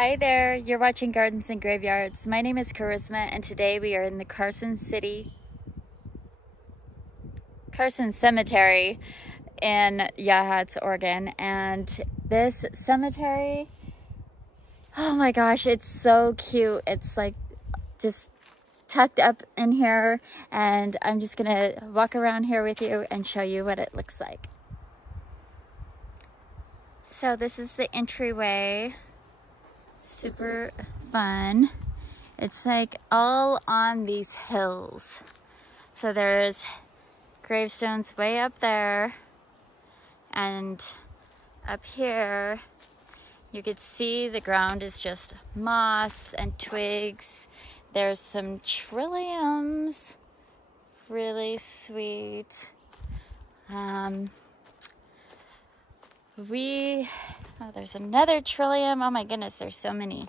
Hi there, you're watching Gardens and Graveyards. My name is Charisma and today we are in the Carson Cemetery in Yachats, Oregon. And this cemetery, oh my gosh, it's so cute. It's like just tucked up in here, and I'm just gonna walk around here with you and show you what it looks like. So this is the entryway. Super fun. It's like all on these hills. So there's gravestones way up there, and up here you could see the ground is just moss and twigs. There's some trilliums, really sweet. Oh, there's another trillium. Oh my goodness, there's so many.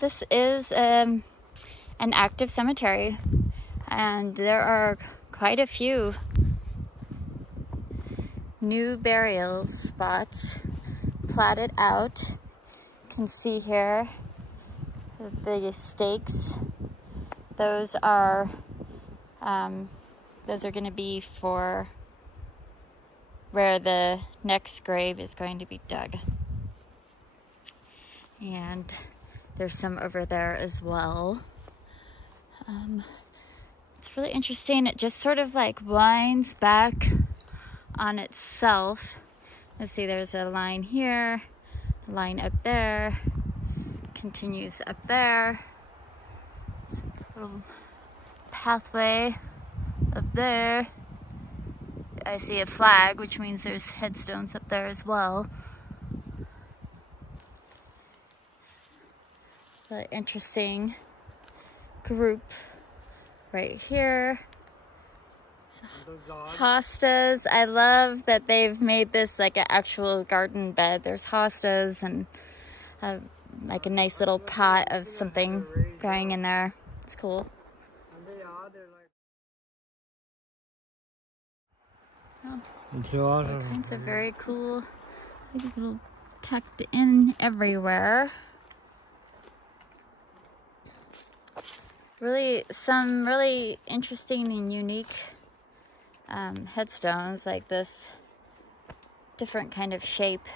This is an active cemetery, and there are quite a few new burial spots platted out. You can see here the stakes. Those are going to be for where the next grave is going to be dug. And there's some over there as well. It's really interesting. It just sort of like winds back on itself. Let's see, there's a line here, a line up there, continues up there. There's a little pathway up there. I see a flag, which means there's headstones up there as well. Really interesting group right here. Hostas. I love that they've made this like an actual garden bed. There's hostas and like a nice little pot of something growing in there. It's cool. All kinds of very cool, like little tucked in everywhere. Some really interesting and unique headstones, like this different kind of shape.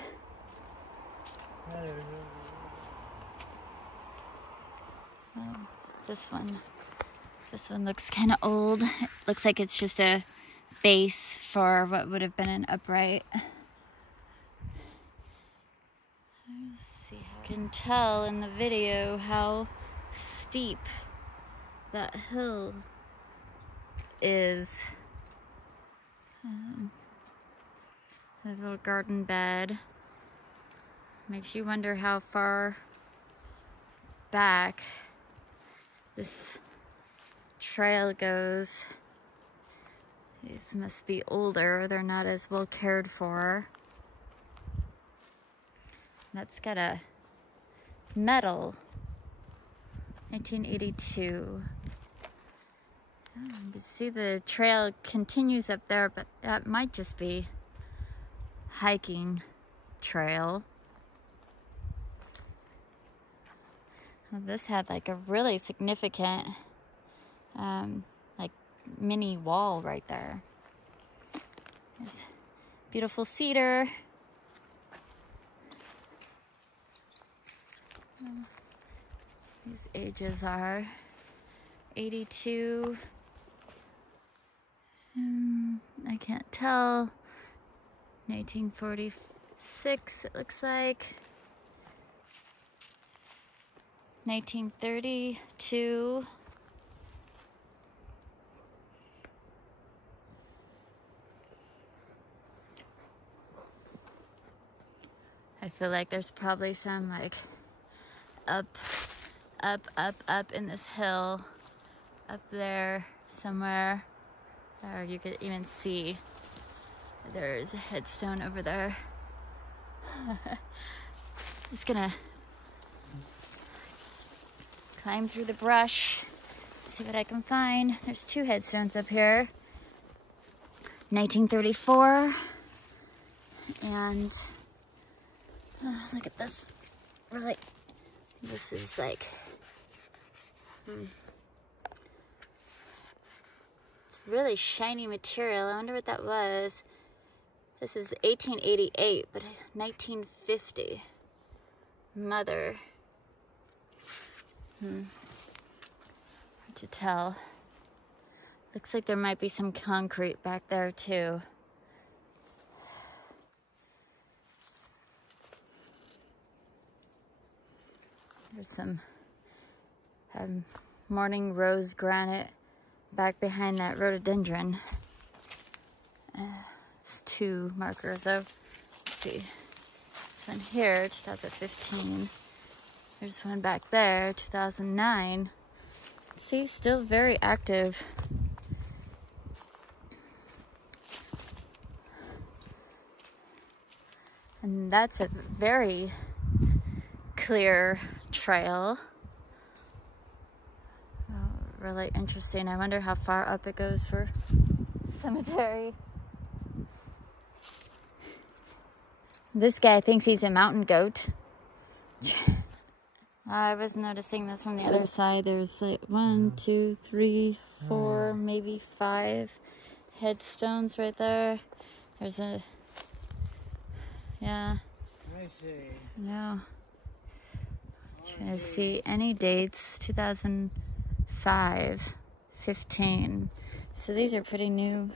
This one looks kind of old. It looks like it's just a base for what would have been an upright. Let's see how you can tell in the video how steep that hill is. A little garden bed. Makes you wonder how far back this trail goes. These must be older. They're not as well cared for. That's got a medal. 1982. You can see the trail continues up there, but that might just be hiking trail. Well, this had like a really significant like mini wall right there. There's beautiful cedar. These ages are 82. I can't tell. 1946 it looks like. 1932. I feel like there's probably some like up in this hill up there somewhere, or you could even see there's a headstone over there. Just gonna climb through the brush, see what I can find. There's two headstones up here. 1934 And look at this. Really, this is like, it's really shiny material. I wonder what that was. This is 1888, but 1950. Mother. Hard to tell. Looks like there might be some concrete back there too. There's some morning rose granite back behind that rhododendron. There's 2 markers of, let's see, this one here, 2015. There's one back there, 2009. See, still very active. And that's a very clear trail. Oh, really interesting. I wonder how far up it goes for cemetery. This guy thinks he's a mountain goat. I was noticing this from the other side. There's like 1, 2, 3, 4, maybe 5 headstones right there. There's a, yeah. I see. No. Trying to see any dates. 2005, 15. So these are pretty new.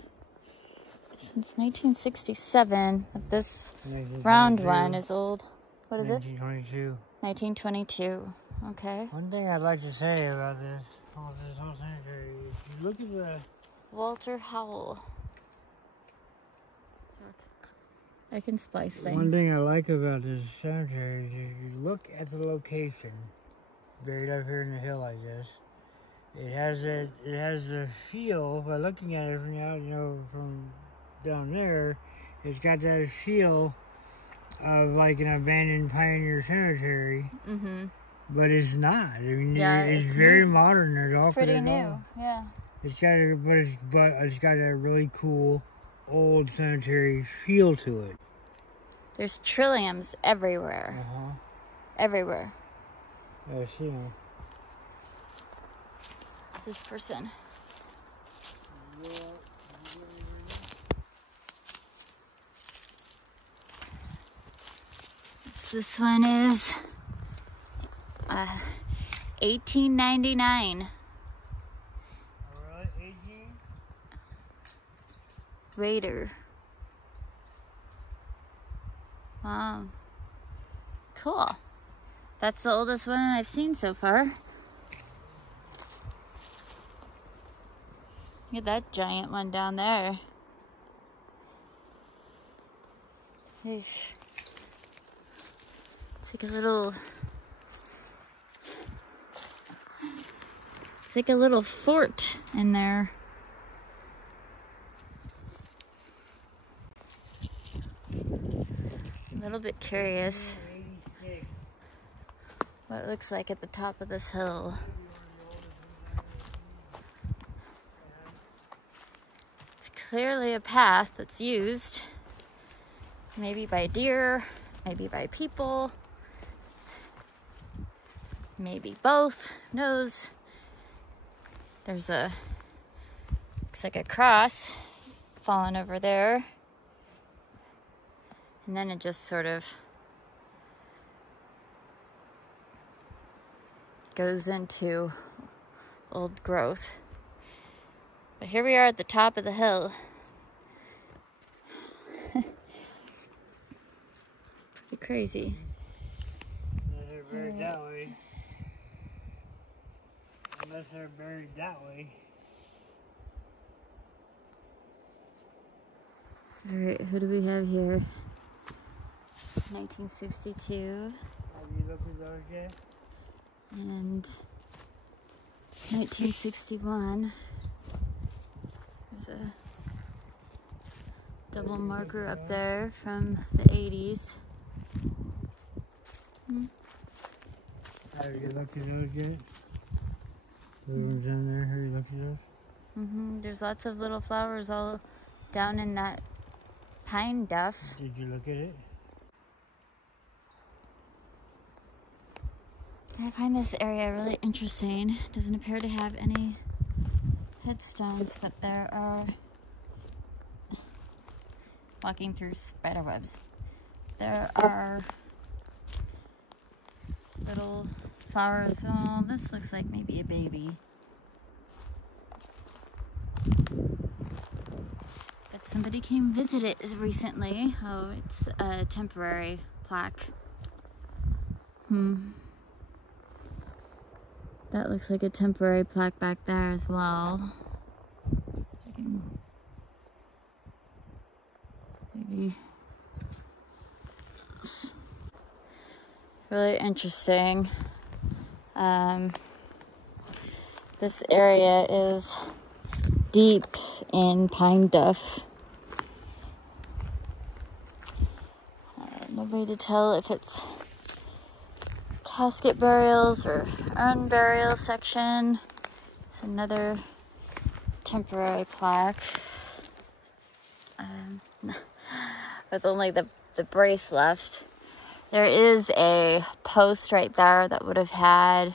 This one's 1967. But this round one is old. What is 1922. it? 1922. Okay. One thing I'd like to say about this whole cemetery, if you look at the... Walter Howell. I can splice things. One thing I like about this cemetery is if you look at the location, buried up here in the hill like this, it has a feel, by looking at it from out, from down there, it's got that feel of like an abandoned pioneer cemetery. Mm-hmm. But it's not. I mean, yeah, it's very new. Modern. There's all pretty new. Yeah. It's got a really cool old cemetery feel to it. There's trilliums everywhere. Everywhere. I see them. What's this person? This one is 1899. Alright, 18? Raider. Wow. Cool. That's the oldest one I've seen so far. Look at that giant one down there. Eesh. It's like a little fort in there. A little bit curious what it looks like at the top of this hill. It's clearly a path that's used, maybe by deer, maybe by people, maybe both, who knows. There's looks like a cross fallen over there. And then it just sort of goes into old growth. But here we are at the top of the hill. Pretty crazy. They're buried that way. Unless they're buried that way. Alright, who do we have here? 1962. Have you looked at those yet? And 1961. There's a double marker up there from the 80s. Have you looked at those yet? Those ones down there, have you looked at those? There's lots of little flowers all down in that pine duff. Did you look at it? I find this area really interesting. It doesn't appear to have any headstones, but there are, walking through spider webs, there are little flowers. Oh, this looks like maybe a baby. But somebody came visit it recently. Oh, it's a temporary plaque. That looks like a temporary plaque back there as well. Maybe. Really interesting. This area is deep in pine duff. No way to tell if it's casket burials or urn burial section. It's another temporary plaque with only the brace left. There is a post right there that would have had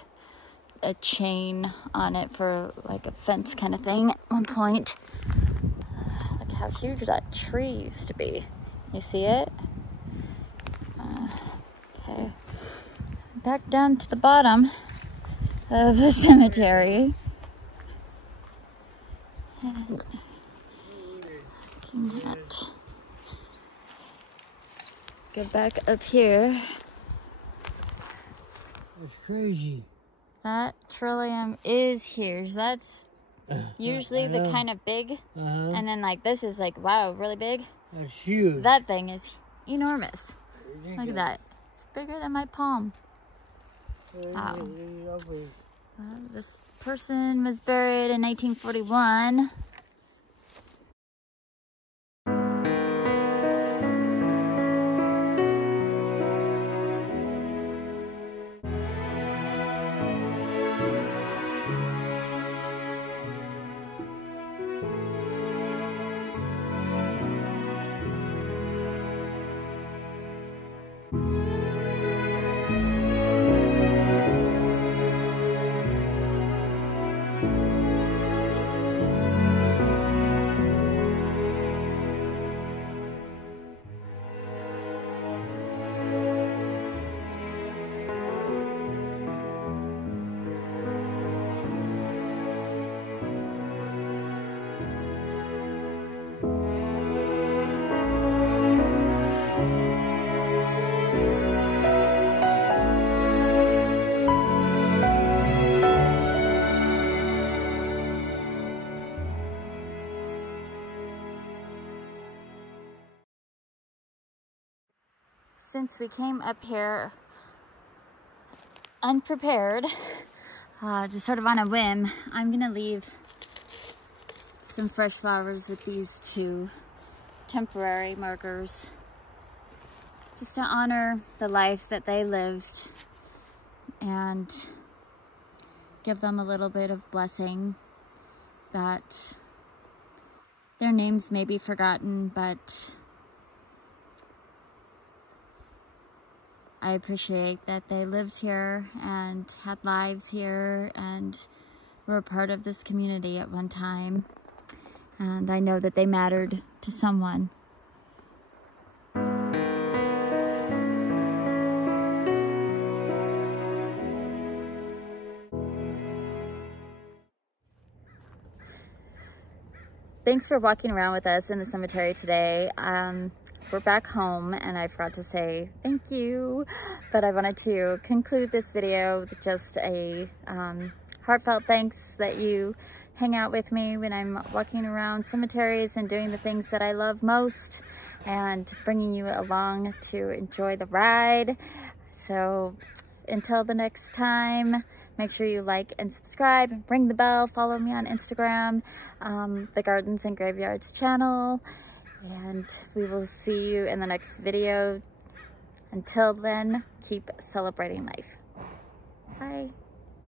a chain on it for like a fence kind of thing at one point. Look how huge that tree used to be. You see it? Okay. Back down to the bottom of the cemetery. And looking at, go back up here. It's crazy. That trillium is huge. That's usually the kind of big. And then like this is like, wow, really big. That's huge. That thing is enormous. Look at that. It's bigger than my palm. Wow. This person was buried in 1941. Since we came up here unprepared, just sort of on a whim, I'm gonna leave some fresh flowers with these two temporary markers just to honor the life that they lived and give them a little bit of blessing that their names may be forgotten, but I appreciate that they lived here and had lives here and were a part of this community at one time. And I know that they mattered to someone. Thanks for walking around with us in the cemetery today. We're back home and I forgot to say thank you, but I wanted to conclude this video with just a heartfelt thanks that you hang out with me when I'm walking around cemeteries and doing the things that I love most and bringing you along to enjoy the ride. So until the next time, make sure you like and subscribe, ring the bell, follow me on Instagram, the Gardens and Graveyards channel, and we will see you in the next video. Until then, keep celebrating life. Bye.